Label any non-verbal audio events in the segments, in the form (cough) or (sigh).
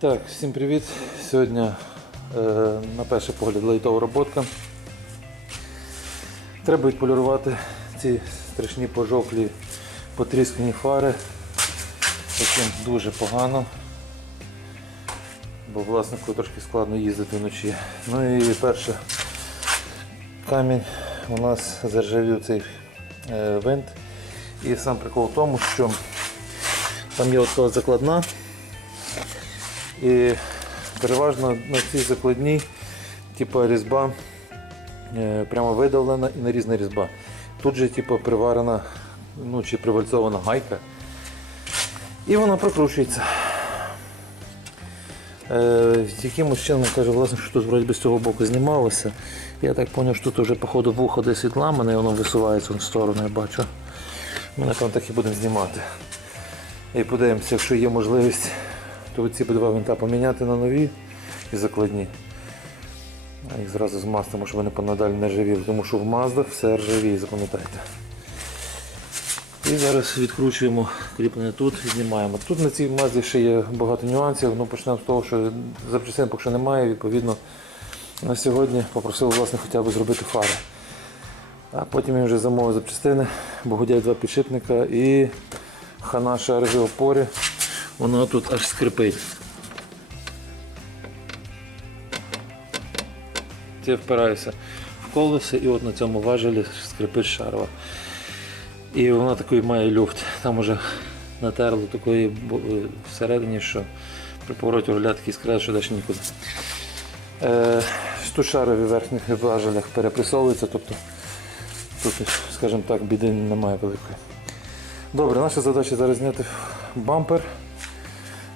Так, всім привіт. Сьогодні е, на перший погляд лайтова роботка. Треба відполірувати ці страшні пожовклі потріскані фари, яким дуже погано, бо власнику трошки складно їздити вночі. Ну і перше, камінь у нас заржавів цей е, винт. І сам прикол в тому, що там є от закладна. І переважно на цій закладній, типу різьба е, прямо видавлена і нарізна різьба. Тут же типу, приварена ну, чи привальцована гайка. І вона прокручується. Е, якимось чином каже, власне, що тут вроді з цього боку знімалося. Я так зрозумів, що тут вже походу вухо десь відламане, і воно висувається в сторону, я бачу. Ми напевно так і будемо знімати. І подивимося, якщо є можливість, то ці два винта поміняти на нові і закладні. А їх зразу змастимо, щоб вони понадалі не ржавіли, тому що в маздах все ржавіє, запам'ятайте. І зараз відкручуємо кріплення тут, знімаємо. Тут на цій мазі ще є багато нюансів. Ну, почнемо з того, що запчастин поки що немає, відповідно на сьогодні попросив власне хоча б зробити фари. А потім я вже замовив запчастини, богудять два підшипника і хана шаржі опори. Воно тут аж скрипить. Ти впираюся в колесо і от на цьому важелі скрипить шарова. І вона такий має люфт. Там уже натерло такої е, всередині, що при повороті руля такий що далі нікуди. Е, тут в верхніх важелях перепресовуються, тобто тут, скажімо так, біди немає великої. Добре, наша задача зараз зняти бампер.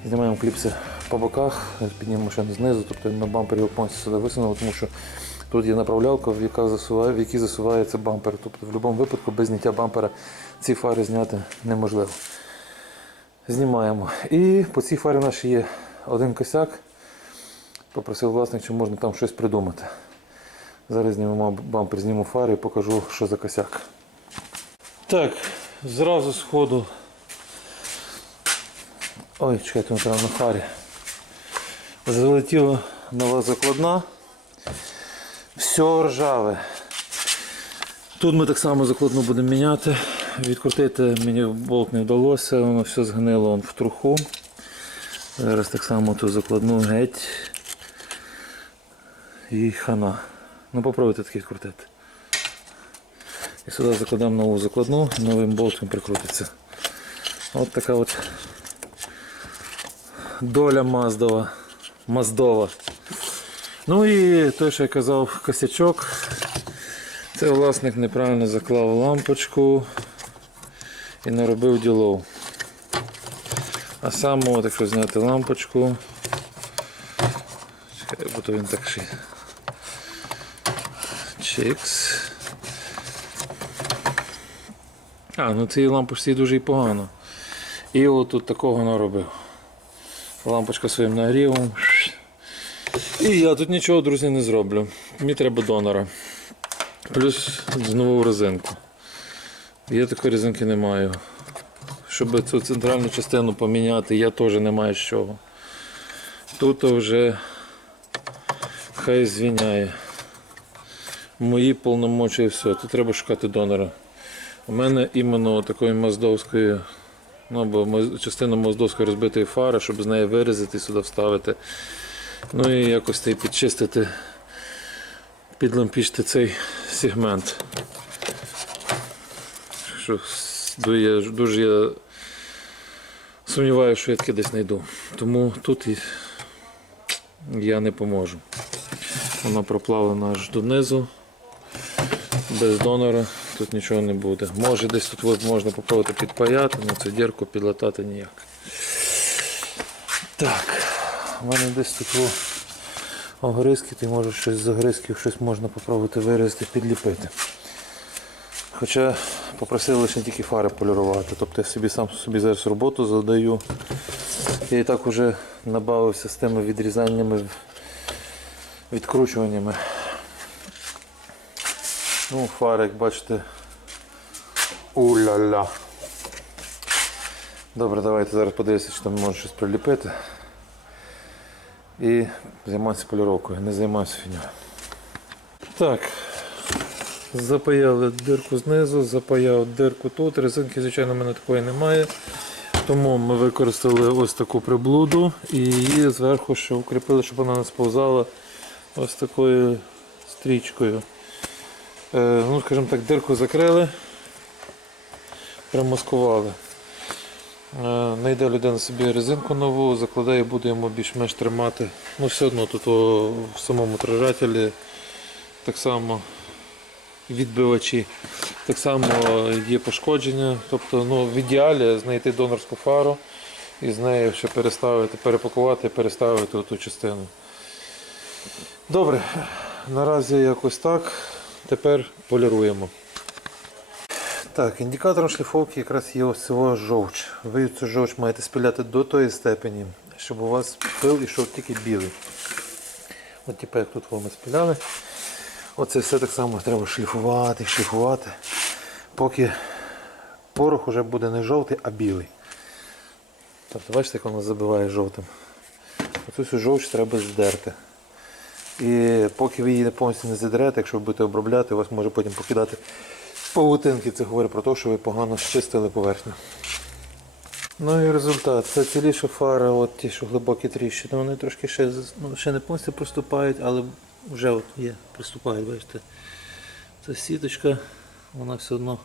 Знімаємо кліпси по боках, піднімемо ще знизу, тобто на бампері його повністю сюди висунули, тому що тут є направлялка, в, яка засуває, в якій засувається бампер. Тобто в будь-якому випадку без зняття бампера ці фари зняти неможливо. Знімаємо. І по цій фарі нашій є один косяк. Попросив власник, чи можна там щось придумати. Зараз знімемо бампер, зніму фари і покажу, що за косяк. Так, зразу з ходу. Ой, чекайте, на фарі. Залетіла нова закладна. Все ржаве. Тут ми так само закладну будемо міняти. Відкрутити мені болт не вдалося, воно все згнило вон в труху. Зараз так само ту закладну геть. І хана. Ну попробуйте таки відкрутити. І сюди закладемо нову закладну, новим болтом прикрутиться. От така от доля маздова. Маздова. Ну і той, що я казав, косячок. Це власник неправильно заклав лампочку і наробив ділов. А саме, от, якщо зняти лампочку, чекай, бо то він так ще. Чикс. А, ну цій лампочці дуже і погано. І от тут такого наробив. Лампочка своїм нагрівом. І я тут нічого, друзі, не зроблю. Мені треба донора. Плюс нову резинку. Я такої резинки не маю. Щоб цю центральну частину поміняти, я теж не маю з чого. Тут вже хай звіняє. Мої повномочі і все. Тут треба шукати донора. У мене іменно такої моздовської, ну або моз- частина моздовської розбитої фари, щоб з неї вирізати сюди вставити. Ну і якось підчистити, підлампічити цей сегмент. Що дуже я сумніваюся, що я таки десь знайду. Тому тут я не поможу. Вона проплавлена аж донизу. Без донора тут нічого не буде. Може десь тут можна попробувати підпаяти, але цю дірку підлатати ніяк. Так, у мене десь тут огризки, ти може щось з огризків щось можна попробувати вирізати, підліпити. Хоча попросили лише тільки фари полірувати. Тобто я собі сам собі зараз роботу задаю. Я і так вже набавився з тими відрізаннями, відкручуваннями. Ну, фари, як бачите. У-ля-ля. Добре, давайте зараз подивимося, чи там може щось приліпити. і займатися поліровкою, не займаюся фігньою. Так, запаяли дирку знизу, запаяв дирку тут. Резинки, звичайно, в мене такої немає. Тому ми використали ось таку приблуду і її зверху ще укріпили, щоб вона не сповзала ось такою стрічкою. Е, ну, скажімо так, дирку закрили, примаскували. Е, Найде людина собі резинку нову, закладає, буде йому більш-менш тримати. Ну, все одно тут о, в самому отражателі так само відбивачі. Так само є пошкодження. Тобто ну, в ідеалі знайти донорську фару і з нею ще переставити, перепакувати і переставити ту частину. Добре, наразі якось так. Тепер поліруємо. Так, індикатором шліфовки якраз є ось цього жовч. Ви цю жовч маєте спиляти до тої степені, щоб у вас пил ішов тільки білий. От типу як тут ми спиляли. Оце все так само треба шліфувати, шліфувати, поки порох вже буде не жовтий, а білий. Тобто бачите, як воно забиває жовтим. Оцю жовч треба здерти. І поки ви її повністю не задрете, якщо ви будете обробляти, у вас може потім покидати павутинки. Це говорить про те, що ви погано щистили поверхню. Ну і результат. Це ціліша фара, от ті, що глибокі тріщини, вони трошки ще, ну, ще не повністю проступають, але вже от є, приступають, бачите. Це сіточка, вона все одно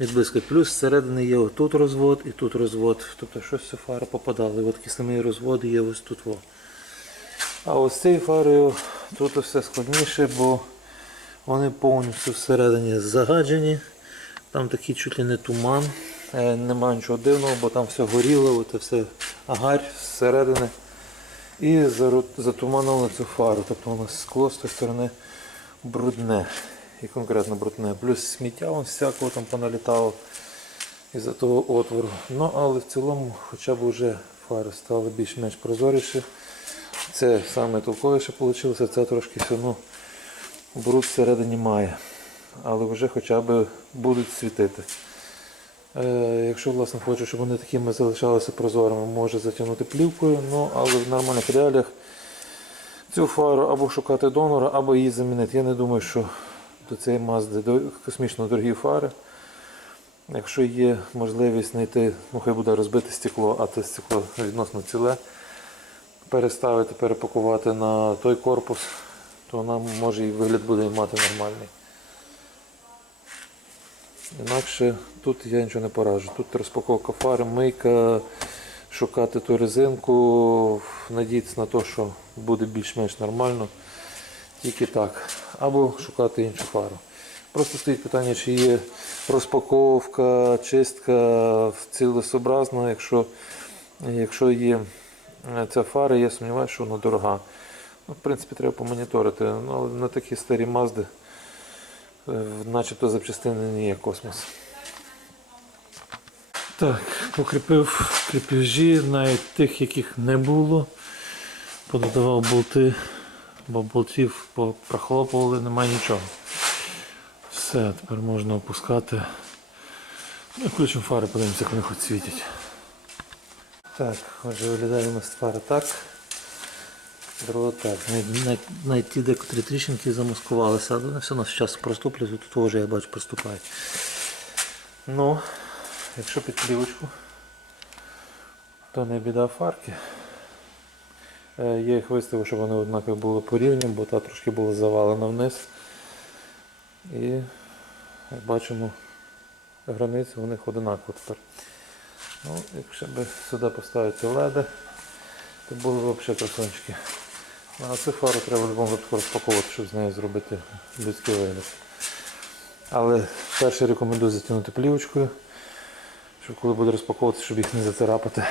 відблискує. Плюс зсередини є отут розвод і тут розвод. Тобто щось ця фара попадала. І от кисневий розвод є ось тут. Во. А ось цією фарою тут все складніше, бо вони повністю всередині загаджені. Там такий чуть ли не туман. Е, Нема нічого дивного, бо там все горіло, от все агарь зсередини. І затуманили цю фару. Тобто у нас скло з тої сторони брудне. І конкретно брудне. Плюс сміття вон всякого там поналітало із-за того отвору. Ну, але в цілому хоча б вже фари стали більш-менш прозоріші. Це саме толковіше вийшло, це трошки все одно бруд всередині має. Але вже хоча б будуть світити. Е, якщо власне хоче, щоб вони такими залишалися прозорими, може затягнути плівкою, ну, але в нормальних реаліях цю фару або шукати донора, або її замінити. Я не думаю, що до цієї мазди до- космічно дорогі фари. Якщо є можливість знайти, ну хай буде розбите стекло, а це стекло відносно ціле, переставити, перепакувати на той корпус, то вона може і вигляд буде мати нормальний. Інакше тут я нічого не пораджу. Тут розпаковка фари, мийка, шукати ту резинку, надіятися на те, що буде більш-менш нормально. Тільки так. Або шукати іншу фару. Просто стоїть питання, чи є розпаковка, чистка цілесообразна, якщо, якщо є ця фара, я сумніваюся, що вона дорога. Ну, в принципі, треба помоніторити. Ну, але на такі старі мазди Е, начебто запчастини не є космос. Так, покріпив кріпежі, навіть тих, яких не було. Пододавав болти, бо болтів прохлопували, немає нічого. Все, тепер можна опускати. Ну, включимо фари, подивимося, як вони хоч світять. Так, отже, виглядає у нас фара так. Друга так. Декотрі тріщинки замаскувалися, але вони все одно зараз проступлять, тут вже я бачу проступають. Ну, якщо під плівочку, то не біда фарки. Е, Я їх виставив, щоб вони однакові були по рівню, бо та трошки була завалена вниз. І як бачимо, границі у них одинаково тепер. Ну, якщо б сюди поставити леди, то були б взагалі красончики. Ну, А цю фару треба в будь-якому випадку розпаковувати, щоб з нею зробити людський вигляд. Але перше рекомендую затягнути плівочкою, щоб коли буде розпаковувати, щоб їх не зацарапати.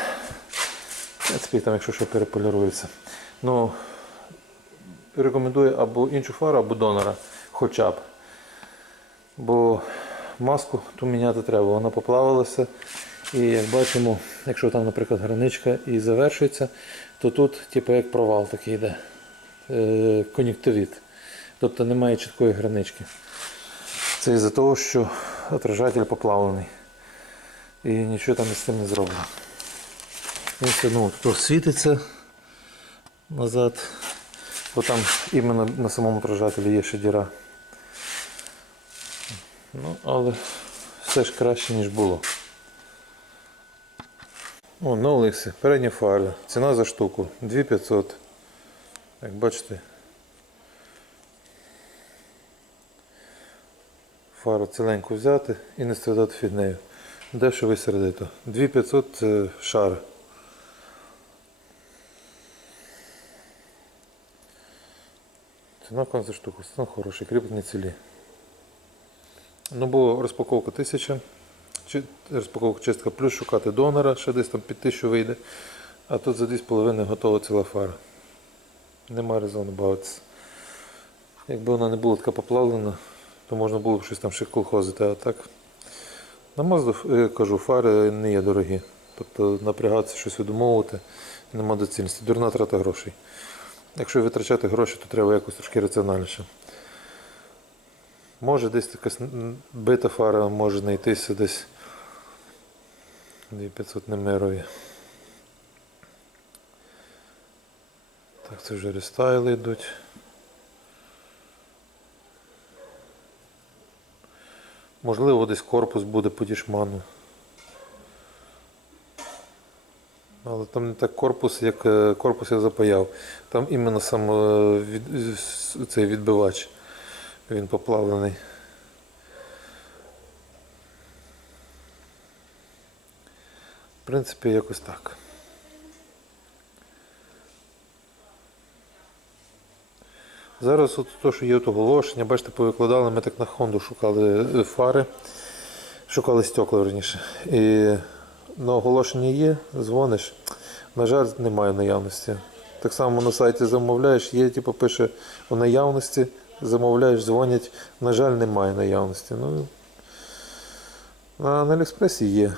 В принципі, там, якщо що переполірується. Ну, рекомендую або іншу фару, або донора, хоча б. Бо маску ту міняти треба, вона поплавилася. І як бачимо, якщо там, наприклад, граничка і завершується, то тут типу, як провал такий йде. Е, кон'юктивіт. Тобто немає чіткої гранички. Це із-за того, що отражатель поплавлений. І нічого там із цим не зроблено. Одно тут світиться. назад. Бо там іменно на самому отражателі є ще діра. Ну, але все ж краще, ніж було. О, на Олексі, передня фара. Ціна за штуку 2500. Як бачите. Фару ціленьку взяти і не страдати фігнею. Дешево сердито. 2500 це шар. Ціна кон за штуку, ціна хороша, кріплені цілі. Ну, бо розпаковка 1000, чи- розпаковка чистка, плюс шукати донора, ще десь там під 1000 вийде. А тут за 2,5 готова ціла фара. Нема резону бавитися. Якби вона не була така поплавлена, то можна було б щось там ще колхозити, а так. На Mazda, е, кажу, фари не є дорогі. Тобто напрягатися, щось видумовувати, нема доцільності. Дурна трата грошей. Якщо витрачати гроші, то треба якось трошки раціональніше. Може десь якась бита фара може знайтися десь 2500 немирові. Так, це вже рестайли йдуть. Можливо, десь корпус буде по дішману. Але там не так корпус, як е, корпус я запаяв. Там іменно сам е, від, цей відбивач. Він поплавлений. В принципі, якось так. Зараз от то, що є от оголошення, бачите, повикладали, ми так на Хонду шукали е, фари, шукали стекла верніше. І на оголошенні є, дзвониш. На жаль, немає наявності. Так само на сайті замовляєш, є, типу, пише у наявності, замовляєш, дзвонять. На жаль, немає наявності. Ну, на Аліекспресі є.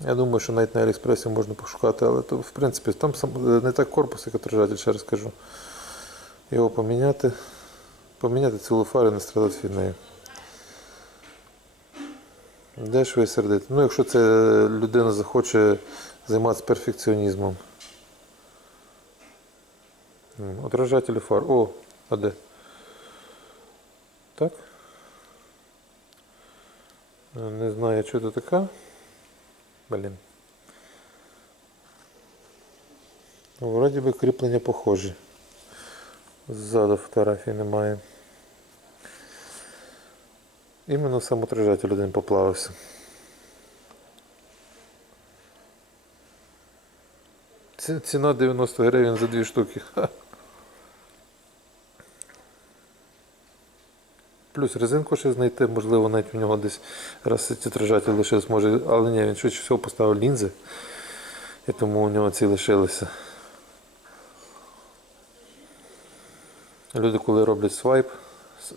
Я думаю, що навіть на Аліекспресі можна пошукати, але то, в принципі, там сам, не так корпус, як отражатель, ще раз кажу. Його поміняти, поміняти цілу фару і не страдати фігнею. Дешево і сердито. Ну, якщо це людина захоче займатися перфекціонізмом. М, Отражателі фар. О, а де? Так? Не знаю, що це така. Блін. Ну, Вроді би кріплення похожі. Ззаду фотографії немає. Іменно сам отражатель один поплавився. Ціна 90 гривень за дві штуки. Плюс резинку ще знайти, можливо, навіть у нього десь раз ці отражатель лишився, може, але ні, він швидше всього поставив лінзи, і тому у нього ці лишилися. Люди, коли роблять свайп,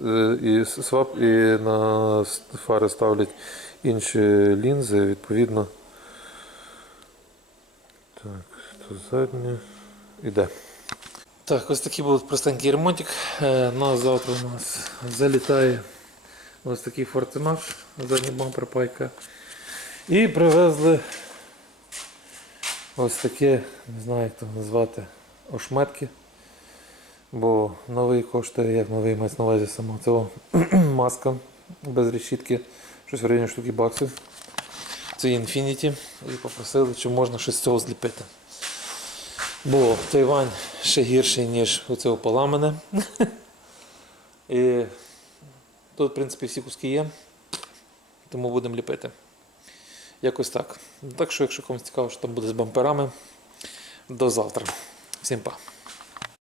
е, і свап, і на фари ставлять інші лінзи, відповідно. Так, то заднє. Іде. Так, ось такий був простенький ремонтик. Е, На завтра у нас залітає ось такий фортенаж, задня бампер пайка. І привезли ось таке, не знаю як то назвати, ошметки. Бо новий коштує, як новий мається на увазі сама цього (clears throat) маска без решітки, щось в районі штуки баксів. Це Infinity. І попросили, чи можна щось з цього зліпити. Бо Тайвань ще гірший, ніж оце поламане. І тут, в принципі, всі куски є. Тому будемо ліпити. Якось так. Так що, якщо комусь цікаво, що там буде з бамперами, до завтра. Всім па.